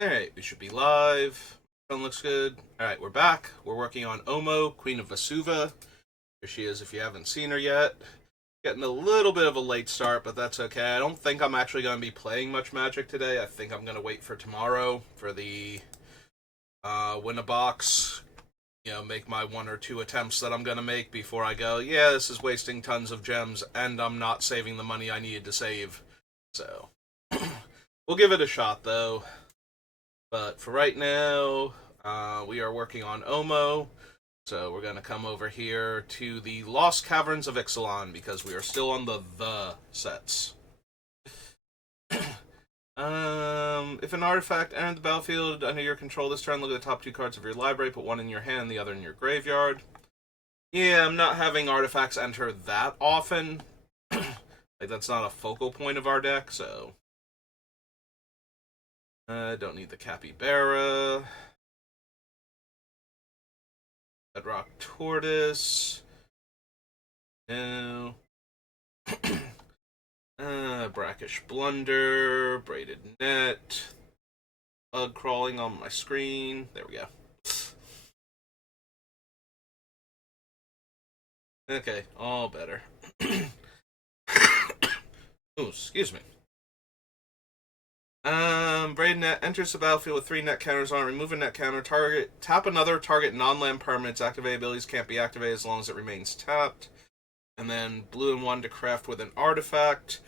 Alright, we should be live. Phone looks good. Alright, we're back. We're working on Omo, Queen of Vesuva. Here she is if you haven't seen her yet. Getting a little bit of a late start, but that's okay. I don't think I'm actually going to be playing much Magic today. I think I'm going to wait for tomorrow for the win a box. You know, make my one or two attempts that I'm going to make before I go, yeah, this is wasting tons of gems, and I'm not saving the money I needed to save. So, we'll give it a shot, though. But for right now, we are working on Omo. So we're going to come over here to the Lost Caverns of Ixalan because we are still on the sets. If an artifact entered the battlefield under your control this turn, look at the top two cards of your library, put one in your hand, the other in your graveyard. Yeah, I'm not having artifacts enter that often. Like, that's not a focal point of our deck, so... I don't need the Capybara. Bedrock Tortoise. No. Brackish Blunder. Braided Net. Bug crawling on my screen. There we go. Okay, all better. Oh, excuse me. Braided Net enters the battlefield with 3 net counters on. Remove a net counter. Tap another target non-land permanent's activated abilities can't be activated as long as it remains tapped. And then blue and 1 to craft with an artifact.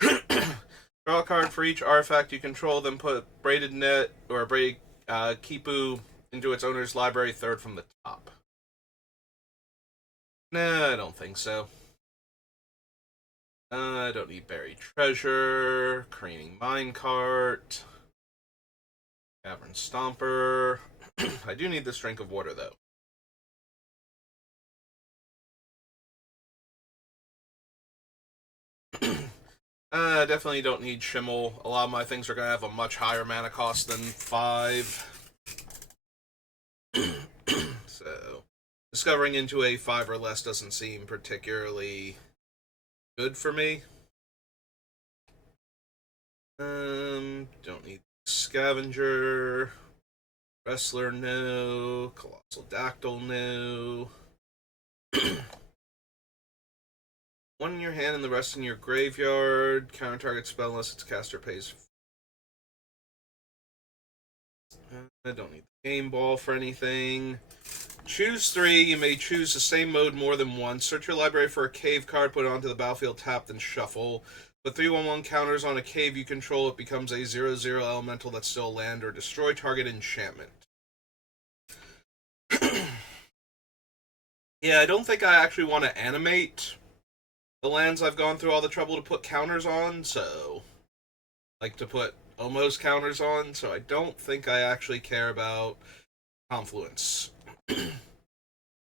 Draw a card for each artifact you control, then put Braided Net or Braid Kipu into its owner's library, third from the top. Nah, I don't think so. I don't need Buried Treasure, Careening Minecart, Cavern Stomper. I do need this Drink of Water, though. Definitely don't need Shimmel. A lot of my things are going to have a much higher mana cost than 5. So, discovering into a 5 or less doesn't seem particularly good for me. Don't need Scavenger. Wrestler, no. Colossal Dactyl, no. One in your hand and the rest in your graveyard. Counter target spell unless its caster pays. I don't need the game ball for anything. Choose 3. You may choose the same mode more than once. Search your library for a cave card, put it onto the battlefield, tapped, and shuffle. Put 3/1/1 counters on a cave you control. It becomes a 0/0 elemental that's still land, or destroy target enchantment. Yeah, I don't think I actually want to animate the lands I've gone through all the trouble to put counters on, so... Like, to put almost counters on, so I don't think I actually care about Confluence.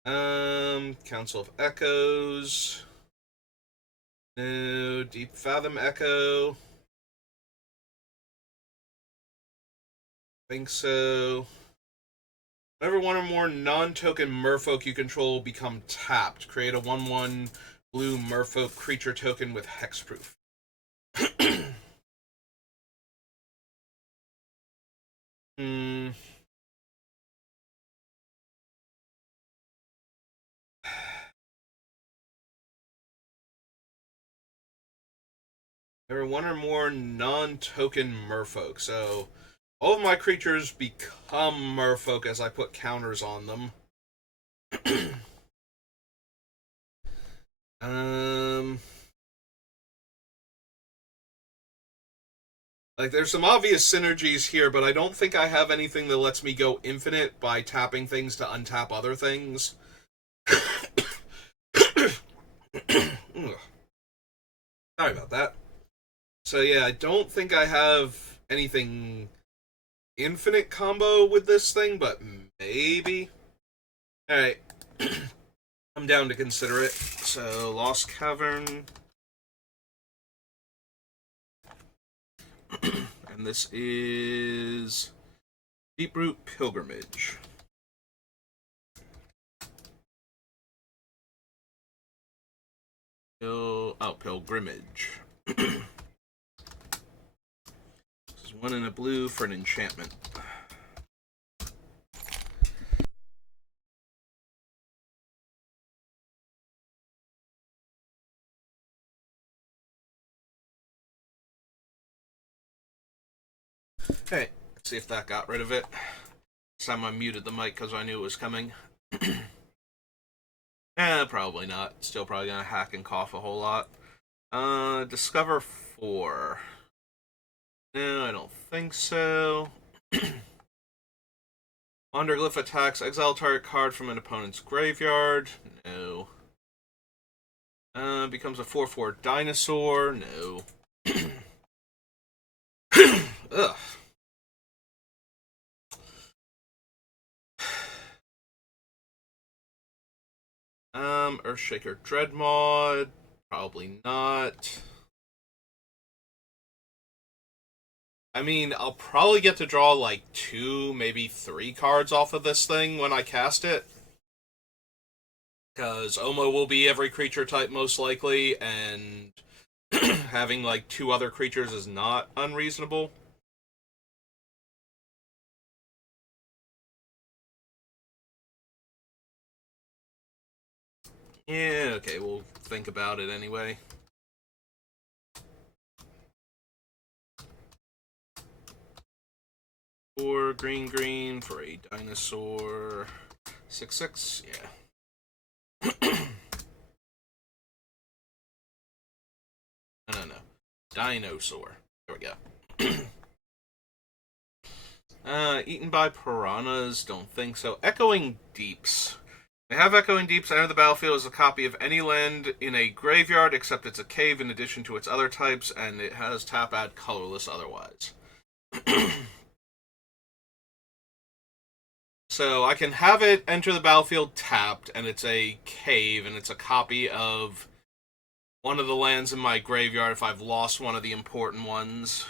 Council of Echoes. No, Deep Fathom Echo. Think so. Whenever one or more non-token merfolk you control become tapped, create a 1/1 blue merfolk creature token with hexproof. Hmm. There are one or more non-token merfolk, so all of my creatures become merfolk as I put counters on them. Like, there's some obvious synergies here, but I don't think I have anything that lets me go infinite by tapping things to untap other things. Sorry about that. So yeah, I don't think I have anything infinite combo with this thing, but maybe. Alright. I'm down to consider it. So, Lost Cavern. And this is Deeproot Pilgrimage. Pilgrimage. This is 1 and a blue for an enchantment. Okay, let's see if that got rid of it. This time I muted the mic because I knew it was coming. Probably not. Still probably gonna hack and cough a whole lot. Discover 4. No, I don't think so. Underglyph attacks. Exile target card from an opponent's graveyard. No. Becomes a 4/4 dinosaur. No. Ugh. Earthshaker Dreadmod. Probably not. I mean, I'll probably get to draw like 2, maybe 3 cards off of this thing when I cast it. Because Omo will be every creature type most likely, and having like 2 other creatures is not unreasonable. Yeah, okay, we'll think about it anyway. Or green for a dinosaur. 6/6, yeah. No. Dinosaur. There we go. Eaten by piranhas? Don't think so. Echoing Deeps. They have Echoing Deeps enter the battlefield as a copy of any land in a graveyard, except it's a cave in addition to its other types, and it has tap add colorless otherwise. So I can have it enter the battlefield tapped, and it's a cave, and it's a copy of one of the lands in my graveyard if I've lost one of the important ones.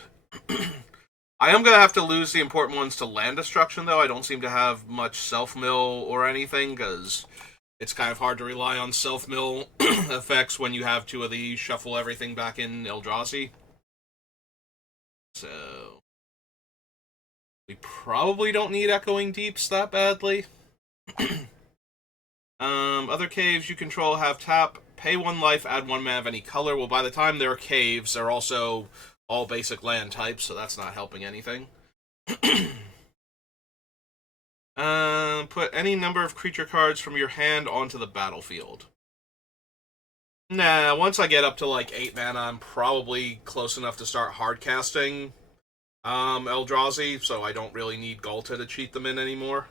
I am going to have to lose the important ones to land destruction, though. I don't seem to have much self-mill or anything, because it's kind of hard to rely on self-mill effects when you have 2 of these shuffle everything back in Eldrazi. So we probably don't need Echoing Deeps that badly. Other caves you control have tap, pay 1 life, add 1 mana of any color. Well, by the time they're caves, they're also all basic land types, so that's not helping anything. Put any number of creature cards from your hand onto the battlefield. Nah, once I get up to like 8 mana, I'm probably close enough to start hardcasting Eldrazi, so I don't really need Galta to cheat them in anymore.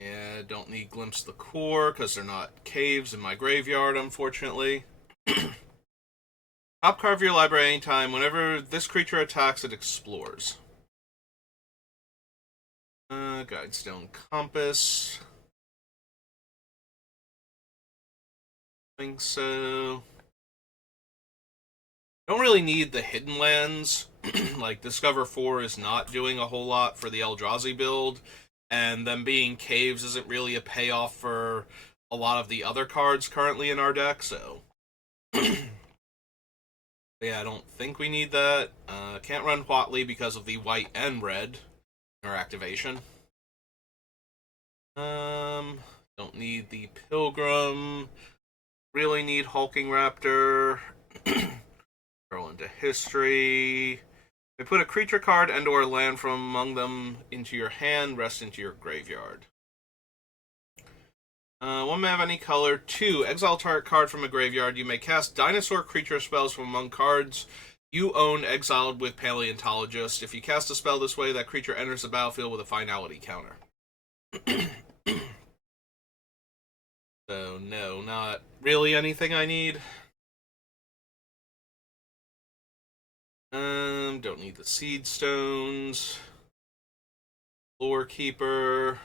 Yeah, don't need Glimpse the Core, because they're not caves in my graveyard, unfortunately. Top card of your library anytime. Whenever this creature attacks, it explores. Guidestone Compass. Think so. Don't really need the hidden lands. Like, Discover 4 is not doing a whole lot for the Eldrazi build, and them being caves isn't really a payoff for a lot of the other cards currently in our deck, so... Yeah, I don't think we need that. Can't run Huatli because of the white and red in our activation. Don't need the Pilgrim. Really need Hulking Raptor. Throw into history. They put a creature card and or land from among them into your hand, rest into your graveyard. 1 mana of any color. 2. Exile target card from a graveyard. You may cast dinosaur creature spells from among cards you own exiled with Paleontologist. If you cast a spell this way, that creature enters the battlefield with a finality counter. So, no, not really anything I need. Don't need the Seed Stones. Lore Keeper.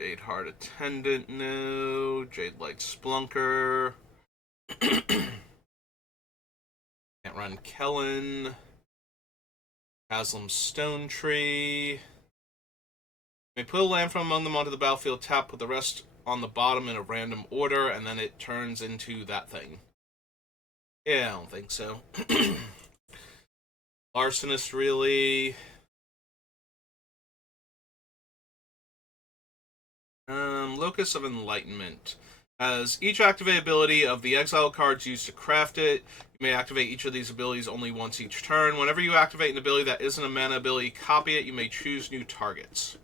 Jade Heart Attendant, no. Jade Light Splunker. Can't run Kellen. Haslam Stone Tree. You may put a land from among them onto the battlefield, tap, put the rest on the bottom in a random order, and then it turns into that thing. Yeah, I don't think so. Arsonist, really. Locus of Enlightenment. As each activate ability of the exile cards used to craft it, you may activate each of these abilities only once each turn. Whenever you activate an ability that isn't a mana ability, copy it. You may choose new targets.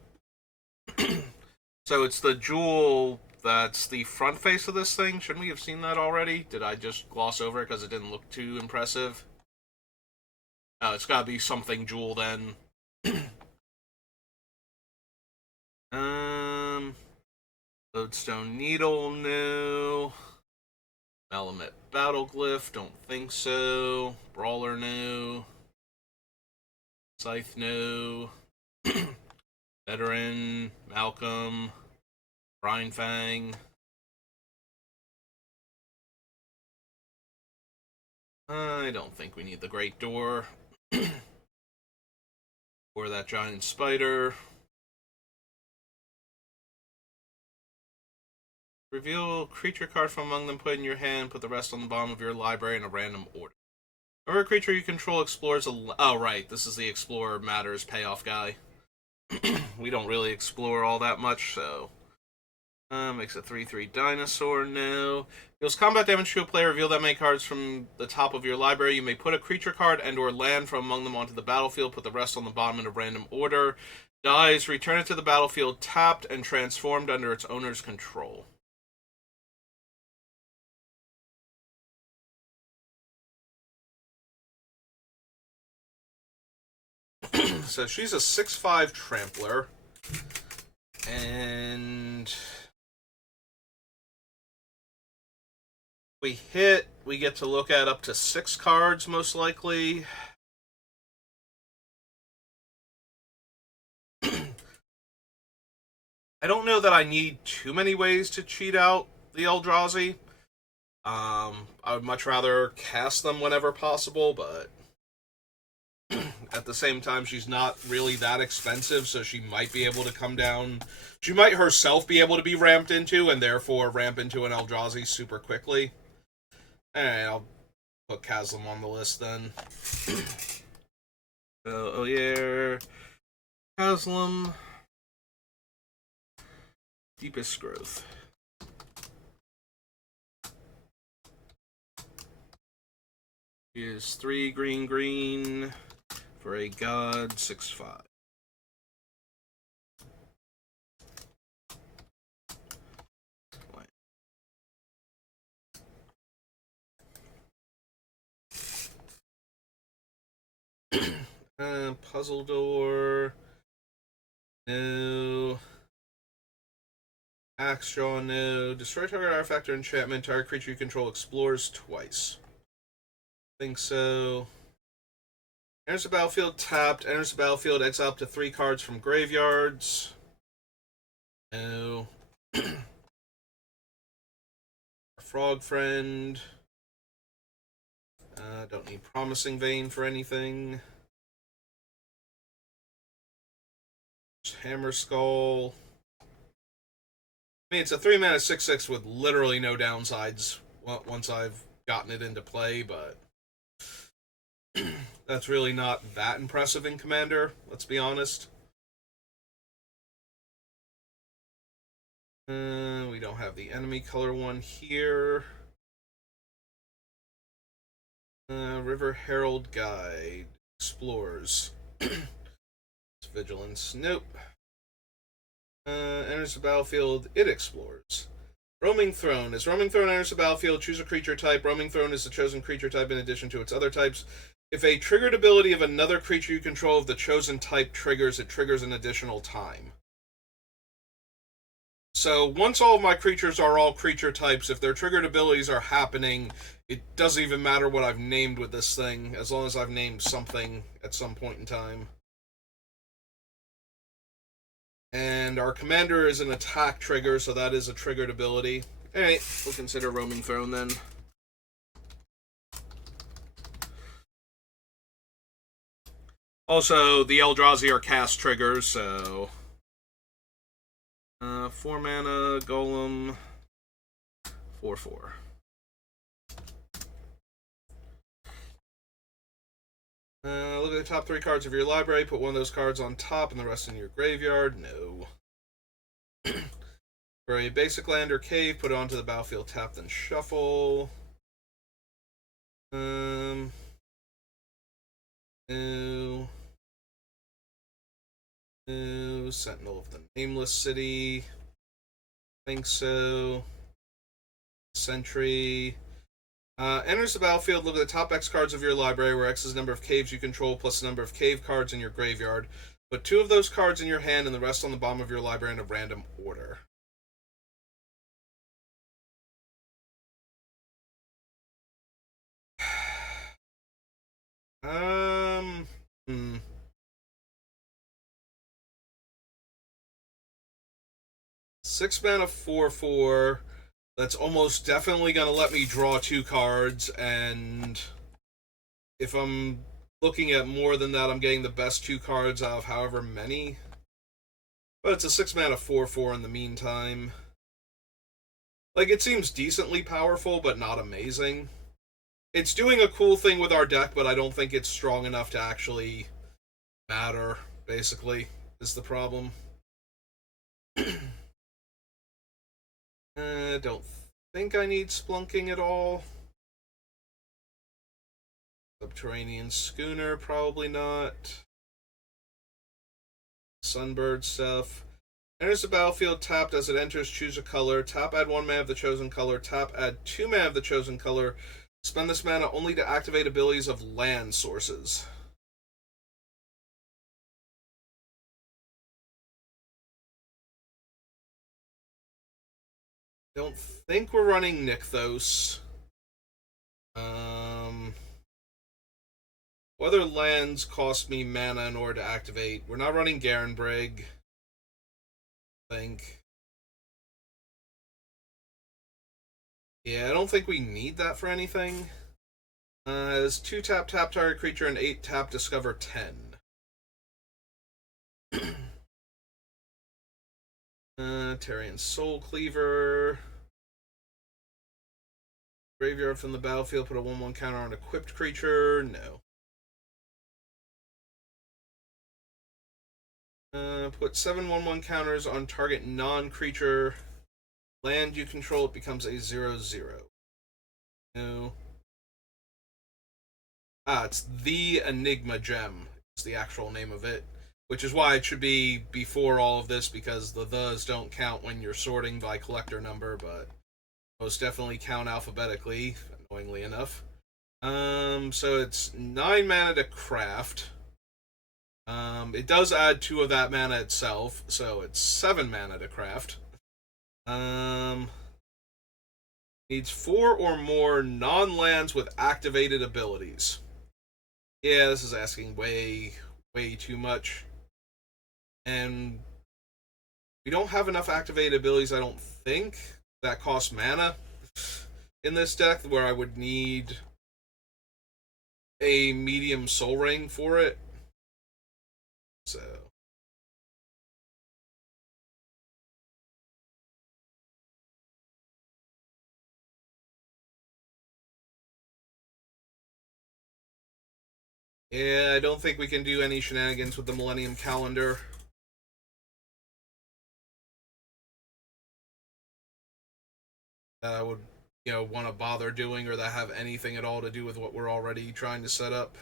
So it's the jewel that's the front face of this thing. Shouldn't we have seen that already? Did I just gloss over it because it didn't look too impressive? Oh, it's gotta be something jewel then. Lodestone Needle, no. Element Battleglyph, don't think so. Brawler, no. Scythe, no. Veteran, Malcolm, Brine Fang. I don't think we need the Great Door. Or that giant spider. Reveal creature card from among them, put in your hand, put the rest on the bottom of your library in a random order. Whenever a creature you control explores a... Oh, right, this is the Explorer Matters payoff guy. We don't really explore all that much, so... makes a 3/3 dinosaur, no. Deals combat damage to a player, reveal that many cards from the top of your library. You may put a creature card and or land from among them onto the battlefield, put the rest on the bottom in a random order. Dies, return it to the battlefield tapped and transformed under its owner's control. So she's a 6/5 trampler. And we hit, we get to look at up to 6 cards, most likely. I don't know that I need too many ways to cheat out the Eldrazi. I would much rather cast them whenever possible, but at the same time, she's not really that expensive, so she might be able to come down. She might herself be able to be ramped into, and therefore ramp into an Eldrazi super quickly. Alright, I'll put Chasm on the list then. So, oh yeah, Chasm, Deepest Growth. Is 3 green for a god 6/5. Puzzle Door. No. Axe Jaw, no. Destroy target artifact or enchantment. Target creature you control explores twice. Think so. Enters the battlefield tapped. Enters the battlefield, exile up to 3 cards from graveyards. No. Frog Friend. Don't need Promising Vein for anything. Hammer Skull. I mean, it's a 3-mana 6/6 with literally no downsides once I've gotten it into play, but that's really not that impressive in Commander, let's be honest. We don't have the enemy color one here. River Herald Guide. Explores. It's Vigilance. Nope. Enters the battlefield. It explores. Roaming Throne. As Roaming Throne enters the battlefield, choose a creature type. Roaming Throne is the chosen creature type in addition to its other types. If a triggered ability of another creature you control of the chosen type triggers, it triggers an additional time. So once all of my creatures are all creature types, if their triggered abilities are happening, it doesn't even matter what I've named with this thing, as long as I've named something at some point in time. And our commander is an attack trigger, so that is a triggered ability. Alright, we'll consider Roaming Throne then. Also, the Eldrazi are cast triggers, so 4 mana, Golem, 4/4. Look at the top 3 cards of your library. Put one of those cards on top and the rest in your graveyard. No. For a basic land or cave, put it onto the battlefield, tap, then shuffle. No. No. Sentinel of the Nameless City. Think so. Sentry. Enters the battlefield, look at the top X cards of your library, where X is the number of caves you control plus the number of cave cards in your graveyard. Put 2 of those cards in your hand and the rest on the bottom of your library in a random order. Hmm. 6 mana 4/4. That's almost definitely going to let me draw 2 cards, and if I'm looking at more than that, I'm getting the best 2 cards out of however many. But it's a 6 mana 4/4 in the meantime. Like, it seems decently powerful, but not amazing. It's doing a cool thing with our deck, but I don't think it's strong enough to actually matter, basically, is the problem. Don't think I need Splunking at all. Subterranean Schooner, probably not. Sunbird stuff. Enters the battlefield tapped. As it enters, choose a color. Tap, add 1 mana of the chosen color. Tap, add 2 mana of the chosen color. Spend this mana only to activate abilities of land sources. Don't think we're running Nykthos. What other lands cost me mana in order to activate? We're not running Garenbrig. I think. Yeah, I don't think we need that for anything. It's 2 tap target creature and 8 tap discover 10. Tarian Soul Cleaver. Graveyard from the battlefield, put a 1/1 counter on equipped creature. No. Put 7 1/1 counters on target non-creature land you control. It becomes a 0/0. No. It's the Enigma Gem. It's the actual name of it. Which is why it should be before all of this, because the thes don't count when you're sorting by collector number, but most definitely count alphabetically, annoyingly enough. So it's 9 mana to craft. It does add 2 of that mana itself, so it's 7 mana to craft. Needs 4 or more non-lands with activated abilities. Yeah, this is asking way too much. And we don't have enough activated abilities, I don't think, that cost mana in this deck, where I would need a medium Soul Ring for it. So. Yeah, I don't think we can do any shenanigans with the Millennium Calendar. That I would, want to bother doing, or that have anything at all to do with what we're already trying to set up.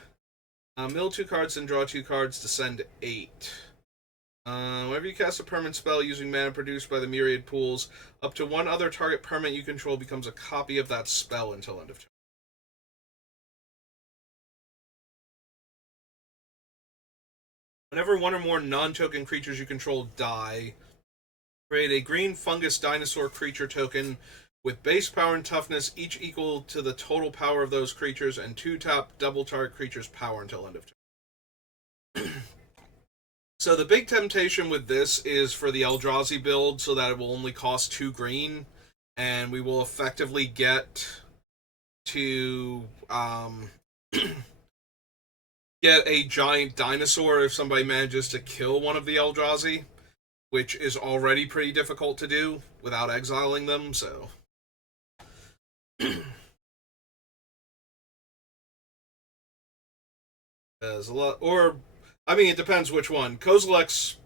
Mill 2 cards and draw 2 cards to send 8. Whenever you cast a permanent spell using mana produced by the Myriad Pools, up to 1 other target permanent you control becomes a copy of that spell until end of turn. Whenever 1 or more non-token creatures you control die, create a green fungus dinosaur creature token with base power and toughness, each equal to the total power of those creatures, and 2 tap double target creatures' power until end of turn. So the big temptation with this is for the Eldrazi build, so that it will only cost 2 green, and we will effectively get to get a giant dinosaur if somebody manages to kill one of the Eldrazi. which is already pretty difficult to do without exiling them, so. There's a lot, or I mean, it depends which one. Kozilek's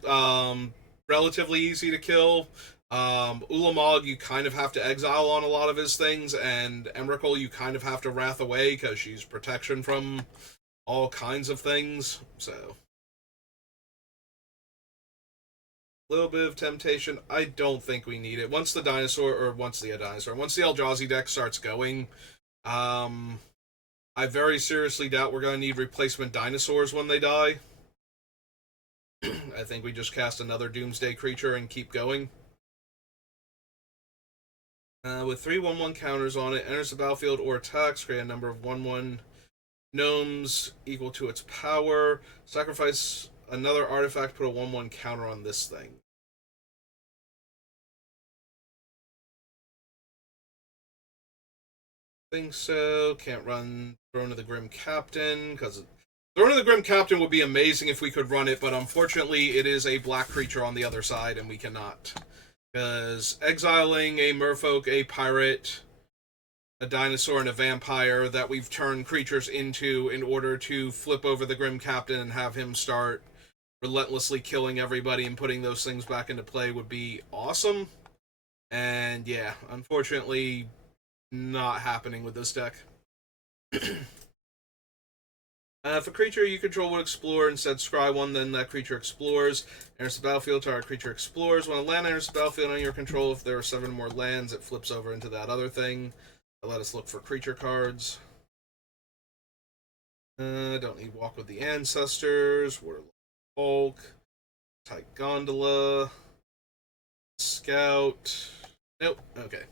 relatively easy to kill. Ulamog, you kind of have to exile on a lot of his things, and Emrakul, you kind of have to wrath away because she's protection from all kinds of things. So, a little bit of temptation. I don't think we need it. Once the once the Eldrazi deck starts going, I very seriously doubt we're going to need replacement dinosaurs when they die. I think we just cast another Doomsday creature and keep going. With 3/1/1 counters on it, enters the battlefield or attacks, create a number of 1/1 gnomes equal to its power. Sacrifice another artifact, put a 1/1 counter on this thing. Think so. Can't run Throne of the Grim Captain, because Throne of the Grim Captain would be amazing if we could run it, but unfortunately it is a black creature on the other side, and we cannot. Because exiling a merfolk, a pirate, a dinosaur, and a vampire that we've turned creatures into in order to flip over the Grim Captain and have him start relentlessly killing everybody and putting those things back into play would be awesome. And yeah, unfortunately, not happening with this deck. If a creature you control would explore, instead scry one, then that creature explores. Enters the battlefield, target creature explores. When a land enters the battlefield on your control, if there are 7 more lands, it flips over into that other thing. Let us look for creature cards. Don't need Walk with the Ancestors, Warlord Hulk, Tight Gondola, Scout. Nope, okay.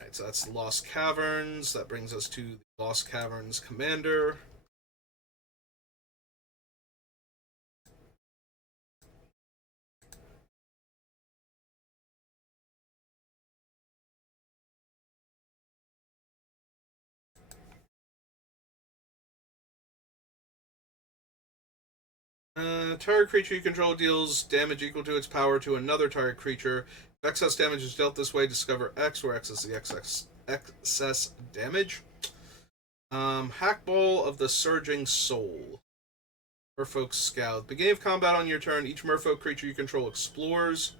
Alright, so that's Lost Caverns. That brings us to the Lost Caverns Commander. Target creature you control deals damage equal to its power to another target creature. If excess damage is dealt this way, discover X, where X is the excess damage. Hackball of the Surging Soul. Merfolk Scout. Beginning of combat on your turn, each merfolk creature you control explores.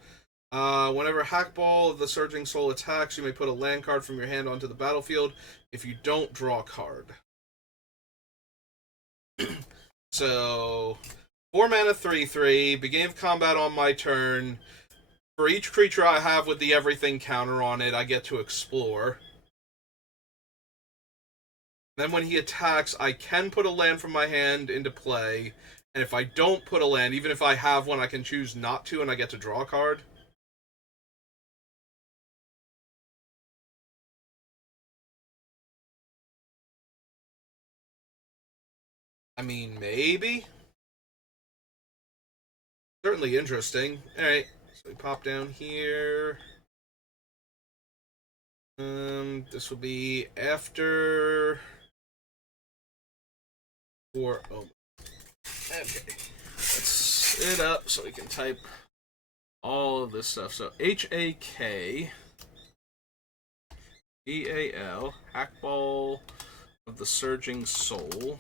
Whenever Hackball of the Surging Soul attacks, you may put a land card from your hand onto the battlefield. If you don't, draw a card. So, 4 mana 3/3. Beginning of combat on my turn. For each creature I have with the everything counter on it, I get to explore. Then when he attacks, I can put a land from my hand into play. And if I don't put a land, even if I have one, I can choose not to, and I get to draw a card. I mean, maybe. Certainly interesting. Alright, so we pop down here. This will be after... For... Oh. Okay. Let's sit up so we can type all of this stuff. So, H-A-K... E-A-L, Hackball of the Surging Soul.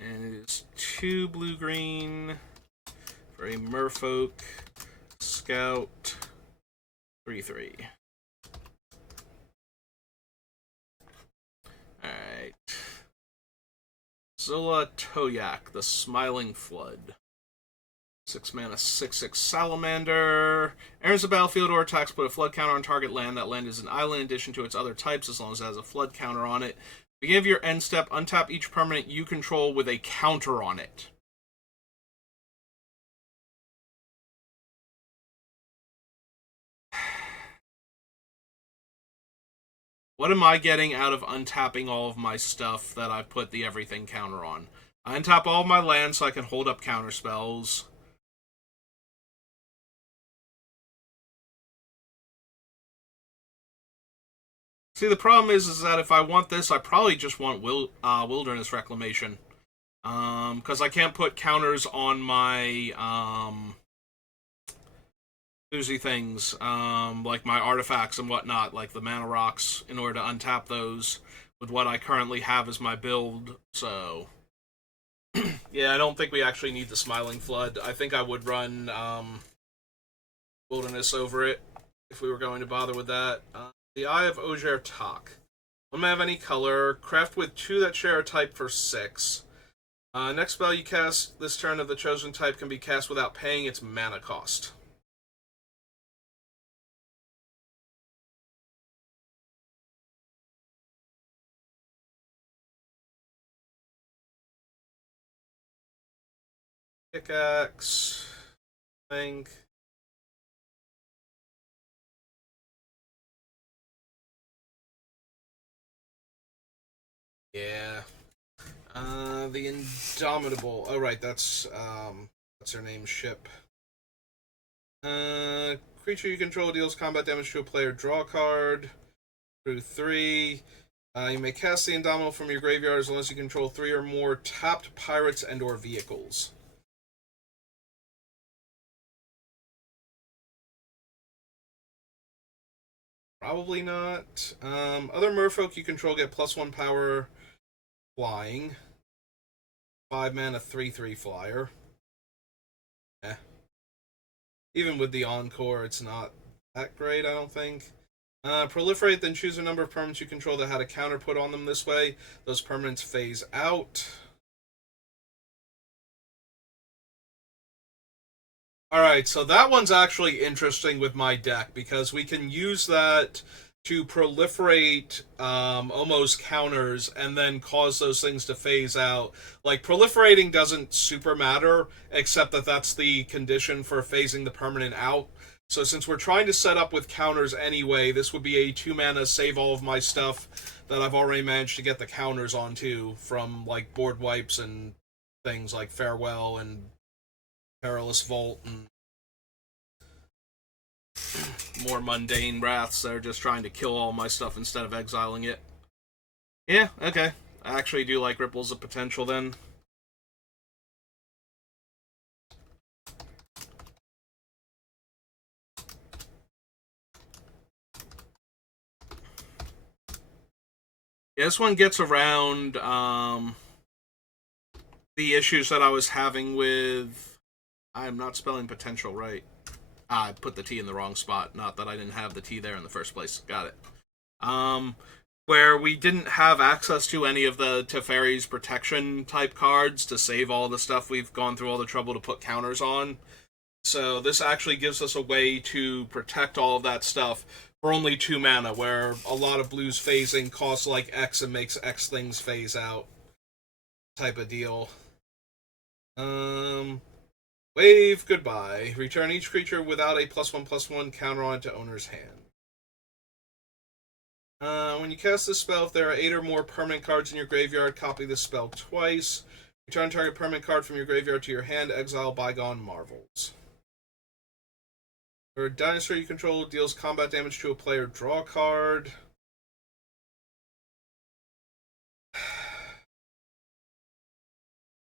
And it is 2 blue-green for a Merfolk Scout 3/3. Alright. Zola Toyak, the Smiling Flood. 6 mana, 6/6 Salamander. Enters the battlefield or attacks, put a flood counter on target land. That land is an island in addition to its other types, as long as it has a flood counter on it. Beginning of your end step, untap each permanent you control with a counter on it. What am I getting out of untapping all of my stuff that I put the everything counter on? I untap all of my lands so I can hold up counter spells. See, the problem is that if I want this, I probably just want Wilderness Reclamation. Because I can't put counters on my boozy things, like my artifacts and whatnot, like the mana rocks, in order to untap those with what I currently have as my build. So, yeah, I don't think we actually need the Smiling Flood. I think I would run Wilderness over it if we were going to bother with that. The Eye of Ogier Tak. One mana of any color. Craft with 2 that share a type for 6. Next spell you cast this turn of the chosen type can be cast without paying its mana cost. Pickaxe. Think. Yeah. The Indomitable. Oh, right, that's her name, ship. Creature you control deals combat damage to a player. Draw a card. Through 3. You may cast the Indomitable from your graveyard as long as you control 3 or more tapped pirates and or vehicles. Probably not. Other merfolk you control get +1 power flying. 5 mana, 3/3 flyer. Eh. Even with the Encore, it's not that great, I don't think. Proliferate, then choose a number of permanents you control that had a counter put on them this way. Those permanents phase out. Alright, so that one's actually interesting with my deck, because we can use that to proliferate almost counters and then cause those things to phase out. Like, proliferating doesn't super matter, except that that's the condition for phasing the permanent out. So since we're trying to set up with counters anyway, this would be a 2 mana save all of my stuff that I've already managed to get the counters onto from, like, board wipes and things like Farewell and Perilous Vault and more mundane wraths that are just trying to kill all my stuff instead of exiling it. Yeah, okay. I actually do like Ripples of Potential then. Yeah, this one gets around the issues that I was having with... I'm not spelling potential right. I put the T in the wrong spot. Not that I didn't have the T there in the first place. Got it. Where we didn't have access to any of the Teferi's protection type cards to save all the stuff we've gone through all the trouble to put counters on. So this actually gives us a way to protect all of that stuff for only 2 mana, where a lot of blues phasing costs like X and makes X things phase out type of deal. Wave goodbye. Return each creature without a +1/+1 counter on it to owner's hand. When you cast this spell, if there are 8 or more permanent cards in your graveyard, copy this spell twice. Return target permanent card from your graveyard to your hand, exile Bygone Marvels. For a dinosaur you control deals combat damage to a player, draw a card.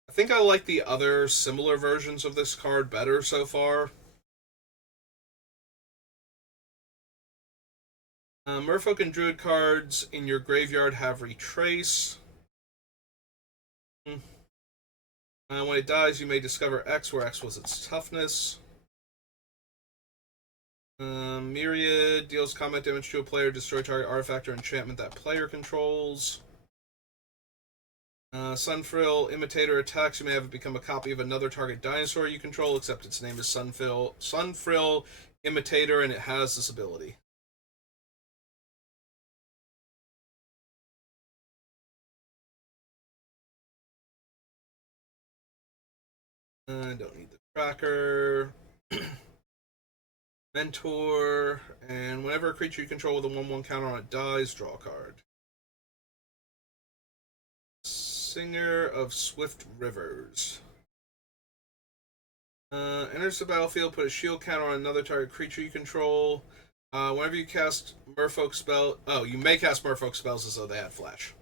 I think I like the other similar versions of this card better so far. Merfolk and Druid cards in your graveyard have Retrace. When it dies, you may discover X, where X was its toughness. Myriad deals combat damage to a player, destroy target artifact or enchantment that player controls. Sunfrill Imitator attacks. You may have it become a copy of another target dinosaur you control, except its name is Sunfrill Imitator, and it has this ability. I don't need the tracker. Mentor, and whenever a creature you control with a 1/1 counter on it dies, draw a card. Singer of Swift Rivers. Enters the battlefield, put a shield counter on another target creature you control. Whenever you cast Merfolk spell... Oh, you may cast Merfolk spells as though they had flash.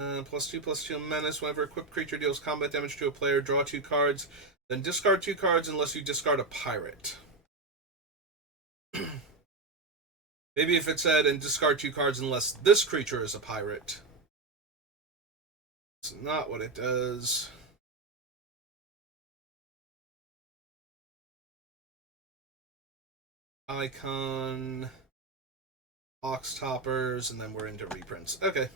+2/+2 menace. Whenever a equipped creature deals combat damage to a player, draw 2 cards, then discard 2 cards unless you discard a pirate. Maybe if it said, and discard 2 cards unless this creature is a pirate. It's not what it does. Icon, box toppers, and then we're into reprints. Okay.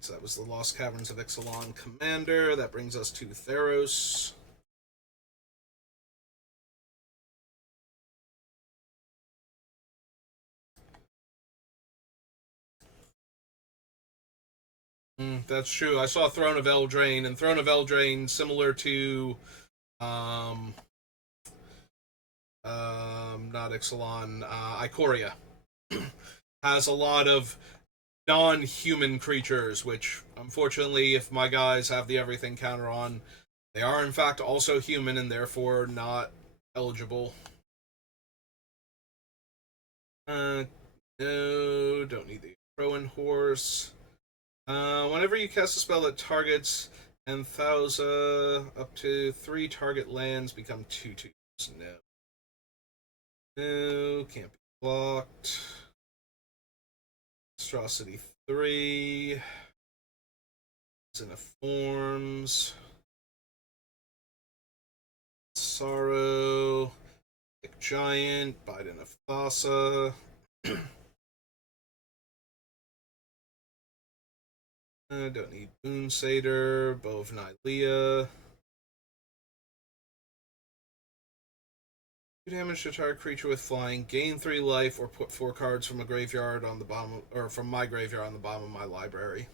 So that was the Lost Caverns of Ixalan Commander. That brings us to Theros. That's true. I saw Throne of Eldraine, and Throne of Eldraine, similar to not Ixalan, Ikoria, has a lot of non-human creatures, which, unfortunately, if my guys have the everything counter on, they are in fact also human and therefore not eligible. No, don't need the Rowan Horse. Whenever you cast a spell that targets Anthausa, up to 3 target lands become 2/2s. No. No, can't be blocked. Monstrosity 3. Xenoforms. Sorrow. Thick Giant. Biden of Thassa. I don't need Boon Satyr. Bow of Nylea. 2 damage to target creature with flying. Gain 3 life, or put 4 cards from a graveyard on the bottom, or from my graveyard on the bottom of my library.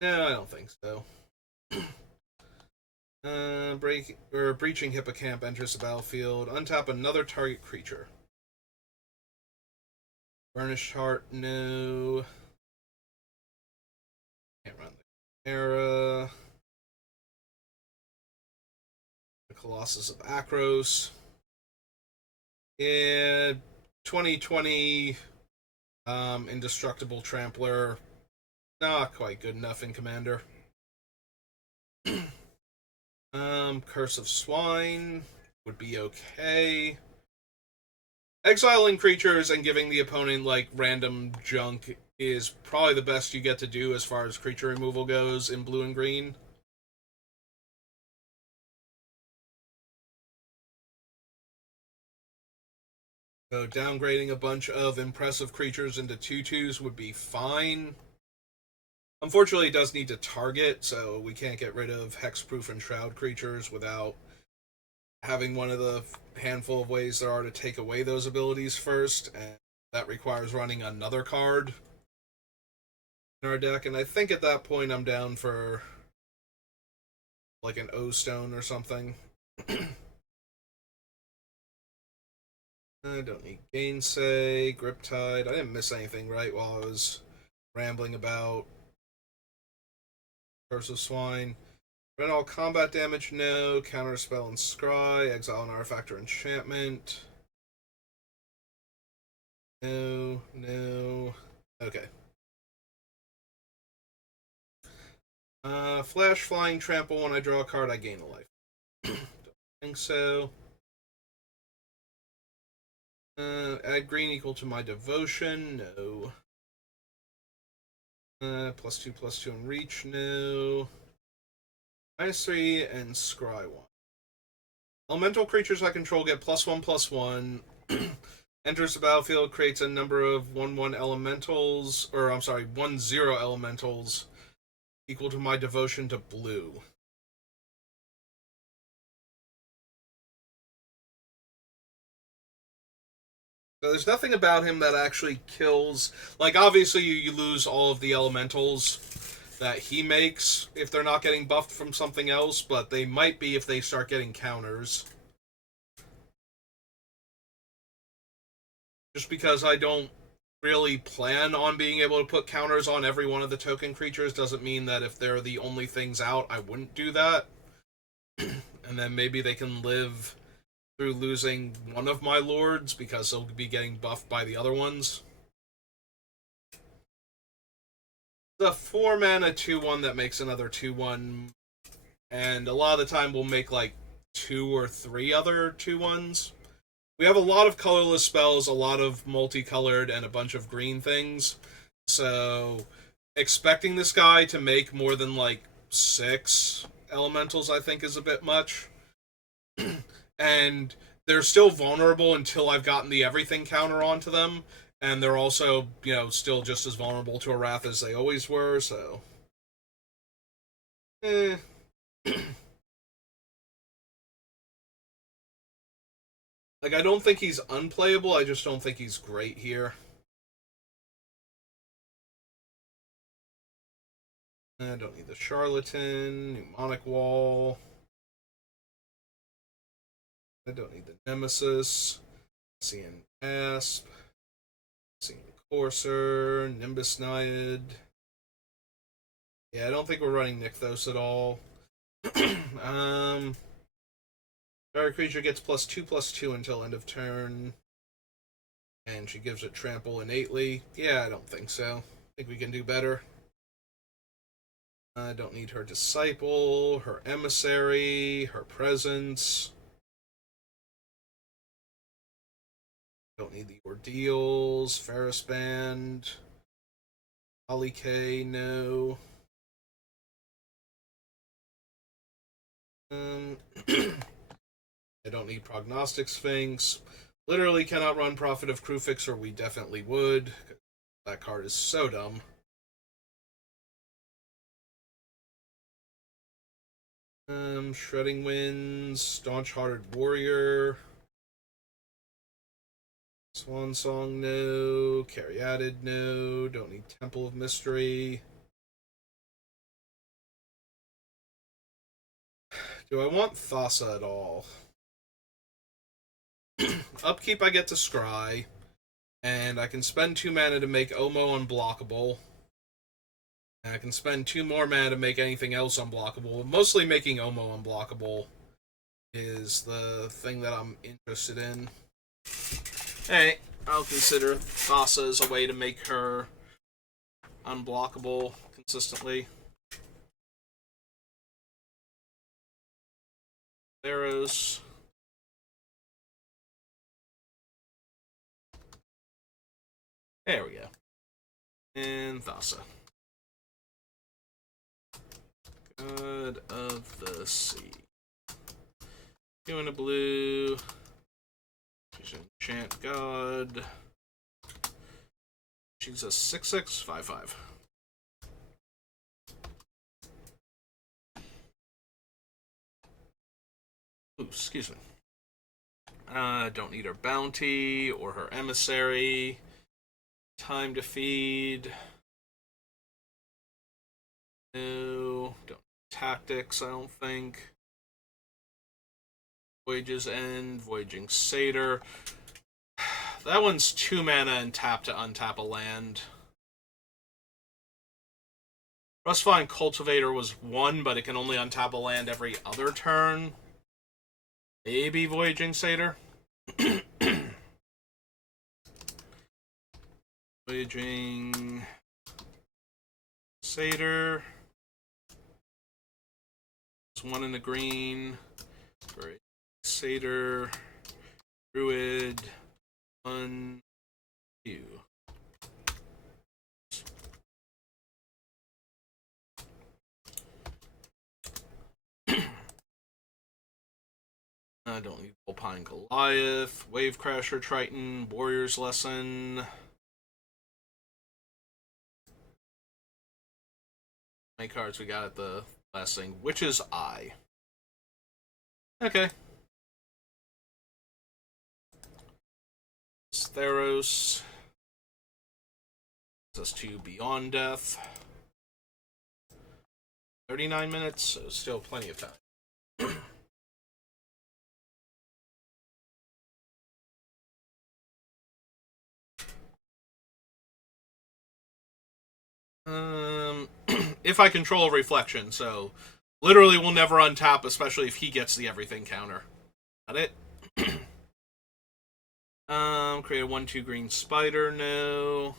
No, I don't think so. Breaching Hippocamp enters the battlefield. Untap another target creature. Burnished Heart, no. Can't run the Era. The Colossus of Akros. Yeah, 2020 Indestructible Trampler. Not quite good enough in Commander. Curse of Swine would be okay. Exiling creatures and giving the opponent like random junk is probably the best you get to do as far as creature removal goes in blue and green. So downgrading a bunch of impressive creatures into 2/2s would be fine. Unfortunately, it does need to target, so we can't get rid of hexproof and shroud creatures without having one of the handful of ways there are to take away those abilities first, and that requires running another card in our deck. And I think at that point I'm down for like an O-Stone or something. I don't need Gainsay, Griptide. I didn't miss anything, right, while I was rambling about Curse of Swine. Prevent all combat damage, no. Counter spell and scry. Exile an artifact or enchantment. No, no. Okay. Flash, flying, trample. When I draw a card, I gain a life. Don't think so. Add green equal to my devotion. No. +2/+2 and reach. No. -3 and scry 1. Elemental creatures I control get +1/+1. Enters the battlefield, creates a number of 1/1 elementals, or I'm sorry, 1/0 elementals equal to my devotion to blue. So there's nothing about him that actually kills. Like, obviously, you lose all of the elementals that he makes if they're not getting buffed from something else, but they might be if they start getting counters. Just because I don't really plan on being able to put counters on every one of the token creatures doesn't mean that if they're the only things out, I wouldn't do that. And then maybe they can live through losing one of my lords because they'll be getting buffed by the other ones. The 4 mana 2/1 that makes another 2/1, and a lot of the time we'll make like 2 or 3 other 2/1s. We have a lot of colorless spells, a lot of multicolored, and a bunch of green things. So expecting this guy to make more than like 6 elementals, I think, is a bit much. And they're still vulnerable until I've gotten the everything counter onto them. And they're also, still just as vulnerable to a Wrath as they always were, so. Eh. Like, I don't think he's unplayable, I just don't think he's great here. I don't need the Charlatan, Mnemonic Wall. I don't need the Nemesis. Seeing Asp. Seeing Courser, Nimbus Naiad. Yeah, I don't think we're running Nykthos at all. Target creature gets +2/+2 until end of turn. And she gives it trample innately. Yeah, I don't think so. I think we can do better. I don't need her Disciple, her Emissary, her Presence. Don't need the Ordeals, Ferris Band, Holly K, no. I don't need Prognostic Sphinx. Literally cannot run Prophet of Kruphix, or we definitely would. That card is so dumb. Shredding Winds, Staunch-Hearted Warrior, Swan Song, no. Caryatid, no. Don't need Temple of Mystery. Do I want Thassa at all? Upkeep, I get to Scry, and I can spend 2 mana to make Omo unblockable. And I can spend 2 more mana to make anything else unblockable. Mostly making Omo unblockable is the thing that I'm interested in. Hey, I'll consider Thassa as a way to make her unblockable consistently. Theros. There we go. And Thassa. God of the Sea. 2 and a blue. She's an enchant god. She's a 6/6, 5/5. Ooh, excuse me. Don't need her bounty or her emissary. Time to feed. No. Don't need tactics, I don't think. Voyage's End, Voyaging Satyr. That one's 2 mana and tap to untap a land. Rustfine Cultivator was 1, but it can only untap a land every other turn. Maybe Voyaging Satyr. Voyaging Satyr. It's 1 in the green. For Satyr. Druid. 1, 2. I don't need Volpine Goliath, Wavecrasher Triton, Warrior's Lesson. How many cards we got at the last thing? Witch's Eye. Okay. Theros. Takes us to Beyond Death. 39 minutes, so still plenty of time. If I control Reflection, so literally we'll never untap, especially if he gets the everything counter. Got it? Create a 1/2 green spider, no.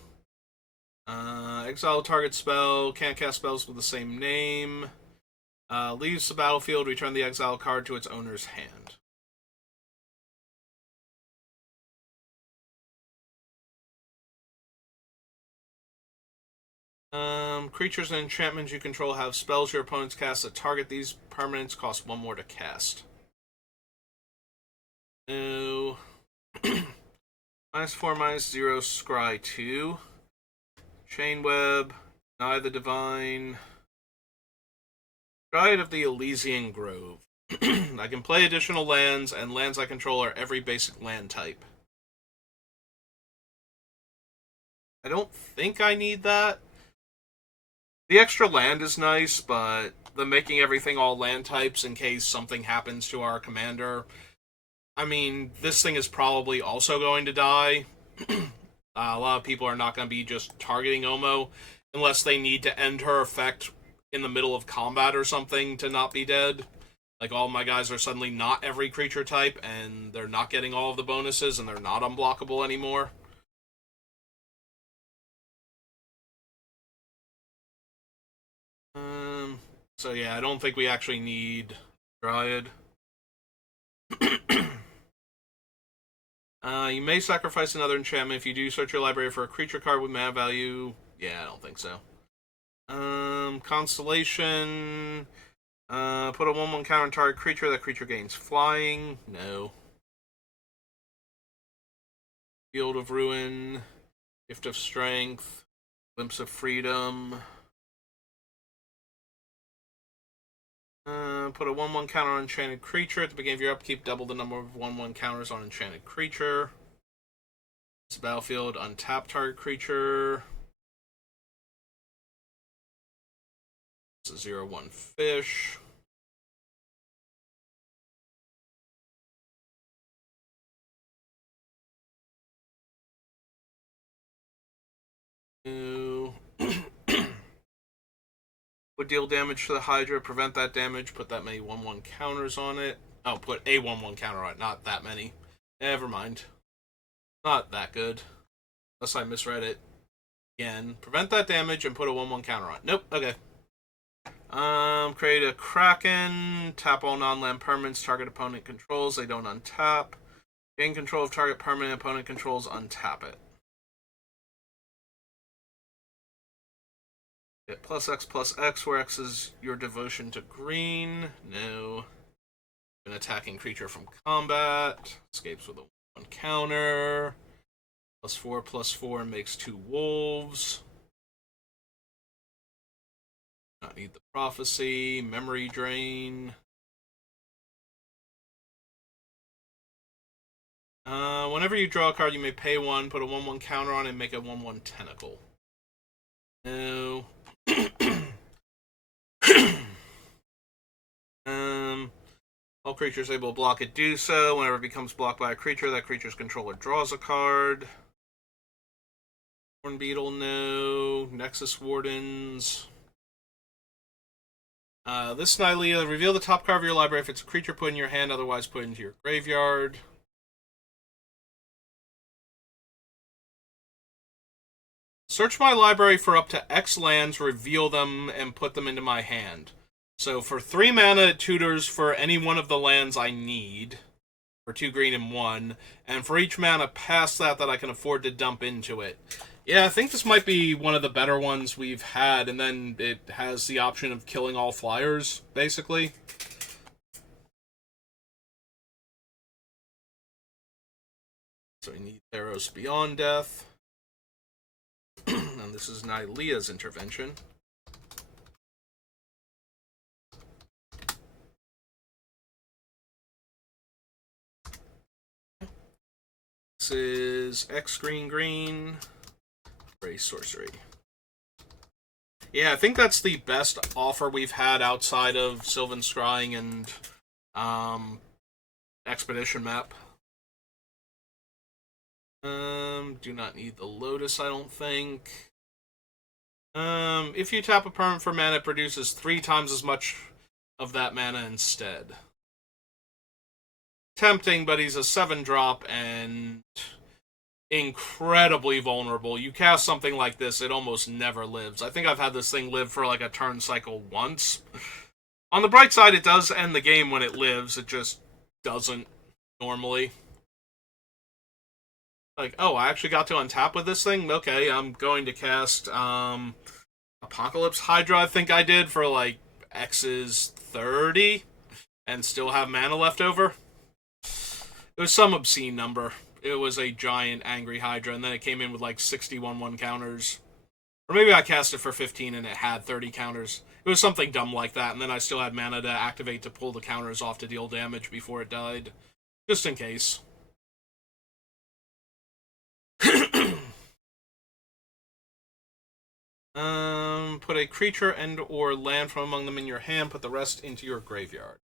Exile target spell. Can't cast spells with the same name. Leaves the battlefield. Return the exile card to its owner's hand. Creatures and enchantments you control have spells your opponents cast that target these permanents. Cost 1 more to cast. No. -4, -0, Scry 2. Chainweb. Deny the Divine. Guide of the Elysian Grove. I can play additional lands, and lands I control are every basic land type. I don't think I need that. The extra land is nice, but the making everything all land types in case something happens to our commander. I mean, this thing is probably also going to die. A lot of people are not going to be just targeting Omo unless they need to end her effect in the middle of combat or something to not be dead. Like, all my guys are suddenly not every creature type, and they're not getting all of the bonuses, and they're not unblockable anymore. So yeah, I don't think we actually need Dryad. You may sacrifice another enchantment. If you do, search your library for a creature card with mana value. Yeah, I don't think so. Constellation. Put a 1/1 counter on target creature. That creature gains flying. No. Field of Ruin. Gift of Strength. Glimpse of Freedom. Put a 1/1 counter on enchanted creature. At the beginning of your upkeep, double the number of 1/1 counters on enchanted creature. It's battlefield, untap target creature. It's a 0/1 fish. Would deal damage to the Hydra, prevent that damage, put that many 1/1 counters on it. Oh, put a 1/1 counter on it, not that many. Never mind. Not that good. Unless I misread it. Again, prevent that damage and put a 1/1 counter on it. Nope, okay. Create a Kraken. Tap all non-land permanents target opponent controls. They don't untap. Gain control of target permanent opponent controls. Untap it. Get +X/+X, where X is your devotion to green. No. An attacking creature from combat. Escapes with a 1 counter. +4/+4 makes 2 wolves. Not need the prophecy. Memory drain. Whenever you draw a card, you may pay 1, put a 1/1 counter on it, and make a 1/1 tentacle. No. All creatures able to block it do so. Whenever it becomes blocked by a creature, that creature's controller draws a card. Horn Beetle, no. Nexus Wardens. This Nylea, reveal the top card of your library if it's a creature, put in your hand, otherwise put into your graveyard. Search my library for up to X lands, reveal them, and put them into my hand. So for 3 mana, it tutors for any one of the lands I need, for 2 green and 1, and for each mana past that I can afford to dump into it. Yeah, I think this might be one of the better ones we've had, and then it has the option of killing all flyers, basically. So we need Theros Beyond Death. And this is Nylea's intervention. This is X green green. Gray sorcery. Yeah, I think that's the best offer we've had outside of Sylvan Scrying and Expedition Map. Do not need the Lotus, I don't think. If you tap a permanent for mana, it produces 3 times as much of that mana instead. Tempting, but he's a 7-drop, and incredibly vulnerable. You cast something like this, it almost never lives. I think I've had this thing live for like a turn cycle once. On the bright side, it does end the game when it lives. It just doesn't normally. Like, oh, I actually got to untap with this thing? Okay, I'm going to cast Apocalypse Hydra, I think I did, for like X's 30 and still have mana left over. It was some obscene number. It was a giant angry Hydra, and then it came in with like 61 counters. Or maybe I cast it for 15 and it had 30 counters. It was something dumb like that, and then I still had mana to activate to pull the counters off to deal damage before it died. Just in case. Put a creature and or land from among them in your hand, put the rest into your graveyard.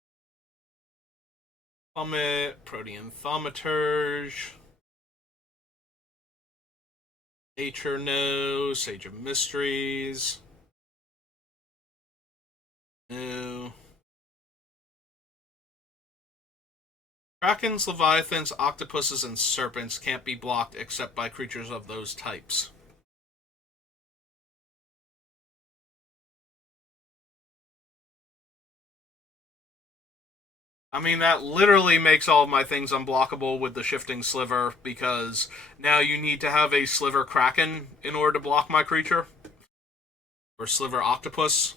Plummet, Protean Thaumaturge. Nature No, Sage of Mysteries. No. Krakens, Leviathans, Octopuses, and Serpents can't be blocked except by creatures of those types. I mean, that literally makes all of my things unblockable with the Shifting Sliver, because now you need to have a Sliver Kraken in order to block my creature. Or Sliver Octopus.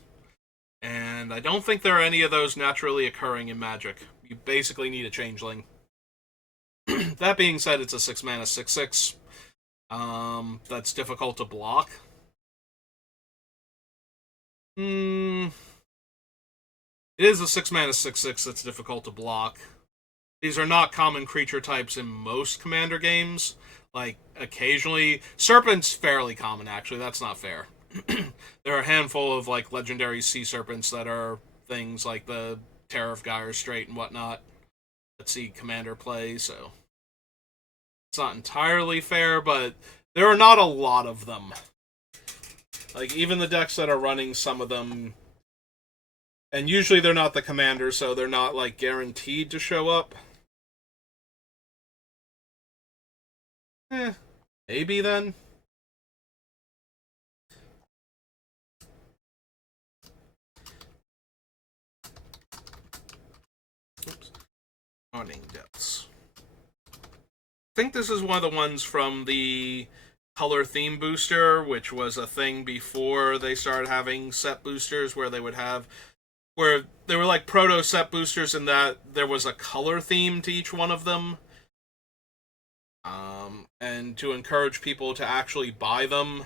And I don't think there are any of those naturally occurring in Magic. You basically need a Changeling. That being said, it's a 6 mana 6/6. That's difficult to block. It is a 6 mana 6/6 that's difficult to block. These are not common creature types in most Commander games. Like, occasionally... Serpent's fairly common, actually. That's not fair. There are a handful of, like, legendary sea serpents that are things like the Terror of Gyre Strait and whatnot that see Commander play, so... It's not entirely fair, but there are not a lot of them. Like, even the decks that are running some of them... And usually they're not the Commander, so they're not, like, guaranteed to show up. Maybe then. Oops. Running Depths. I think this is one of the ones from the color theme booster, which was a thing before they started having set boosters where they would have... Where they were like proto set boosters in that there was a color theme to each one of them. And to encourage people to actually buy them,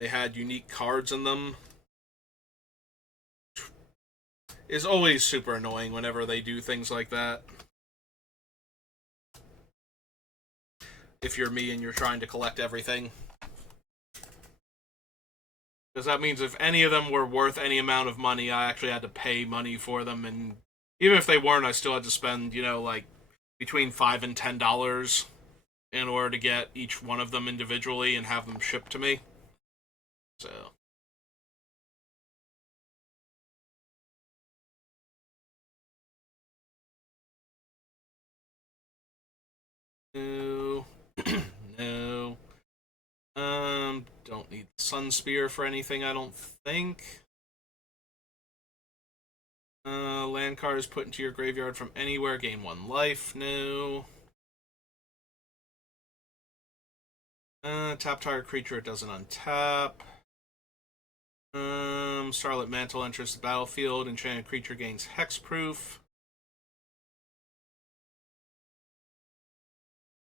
they had unique cards in them. It's always super annoying whenever they do things like that. If you're me and you're trying to collect everything. Because that means if any of them were worth any amount of money, I actually had to pay money for them, and even if they weren't, I still had to spend, like, between $5 and $10 in order to get each one of them individually and have them shipped to me. So... No. No. Don't need Sun Spear for anything, I don't think. Land card is put into your graveyard from anywhere, gain 1 life. No. Tap target creature, it doesn't untap. Starlit Mantle enters the battlefield. Enchanted creature gains hexproof.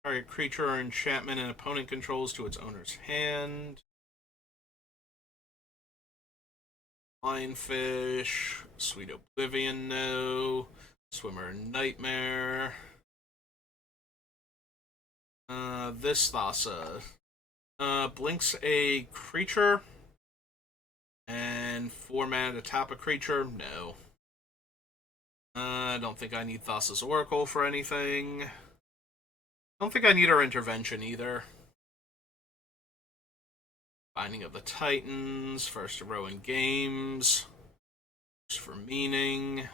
Target creature or enchantment an opponent controls to its owner's hand. Lionfish. Sweet Oblivion, no. Swimmer Nightmare. This Thassa. Blinks a creature. And 4 mana to tap a creature? No. I don't think I need Thassa's Oracle for anything. I don't think I need her intervention either. Binding of the Titans, First Row in Games, Just for Meaning.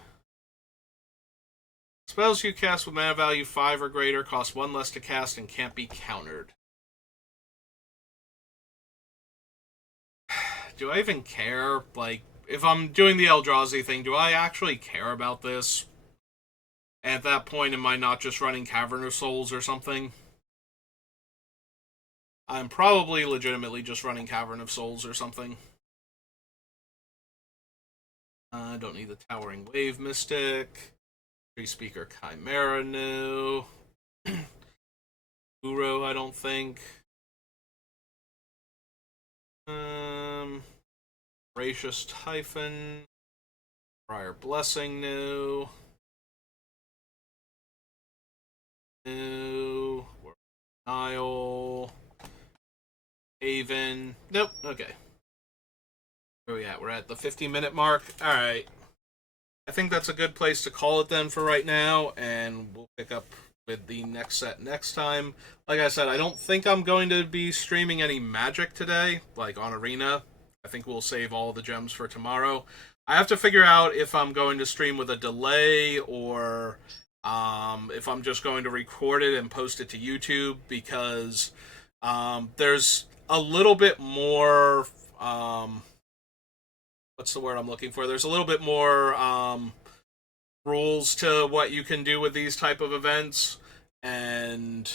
Spells you cast with mana value 5 or greater cost 1 less to cast and can't be countered. Do I even care? Like, if I'm doing the Eldrazi thing, do I actually care about this? At that point, am I not just running Cavern of Souls or something? I'm probably legitimately just running Cavern of Souls or something. I don't need the Towering Wave Mystic. Tree Speaker Chimera new. Uro, I don't think. Gracious Typhon. Prior Blessing new. New. Nile. Haven. Nope, okay. Where are we at? We're at the 50-minute mark. Alright. I think that's a good place to call it then for right now, and we'll pick up with the next set next time. Like I said, I don't think I'm going to be streaming any Magic today, like on Arena. I think we'll save all the gems for tomorrow. I have to figure out if I'm going to stream with a delay or if I'm just going to record it and post it to YouTube, because there's a little bit more... what's the word I'm looking for? There's a little bit more rules to what you can do with these type of events, and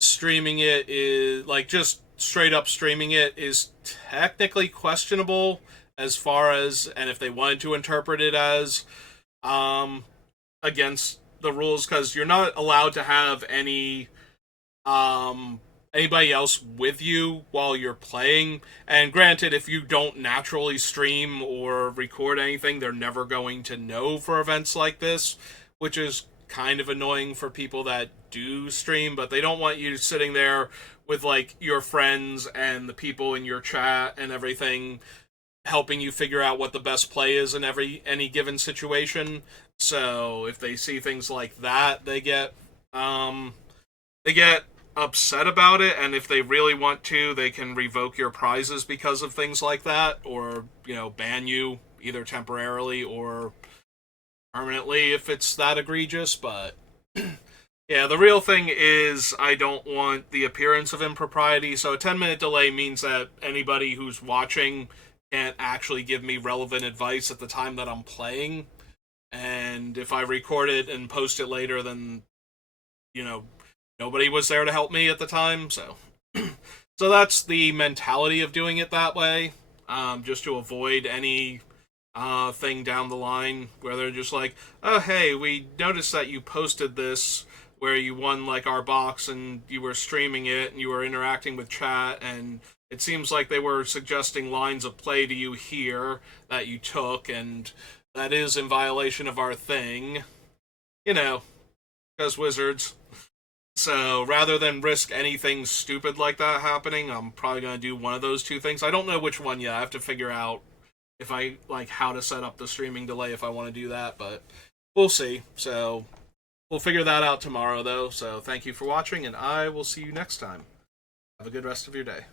streaming it is, like, just straight up streaming it is technically questionable as far as, and if they wanted to interpret it as against the rules, because you're not allowed to have anybody else with you while you're playing. And granted, if you don't naturally stream or record anything, they're never going to know for events like this, which is kind of annoying for people that do stream, but they don't want you sitting there with, like, your friends and the people in your chat and everything helping you figure out what the best play is in any given situation. So if they see things like that, they get upset about it, and if they really want to, they can revoke your prizes because of things like that, or, you know, ban you either temporarily or permanently if it's that egregious. But yeah, the real thing is I don't want the appearance of impropriety, so a 10-minute delay means that anybody who's watching can't actually give me relevant advice at the time that I'm playing, and if I record it and post it later, then, you know, nobody was there to help me at the time, so so that's the mentality of doing it that way, just to avoid any thing down the line where they're just like, oh, hey, we noticed that you posted this where you won, like, our box, and you were streaming it, and you were interacting with chat, and it seems like they were suggesting lines of play to you here that you took, and that is in violation of our thing. You know, because wizards. So rather than risk anything stupid like that happening, I'm probably going to do one of those two things. I don't know which one yet. I have to figure out if I, like, how to set up the streaming delay if I want to do that, but we'll see. So we'll figure that out tomorrow, though. So thank you for watching, and I will see you next time. Have a good rest of your day.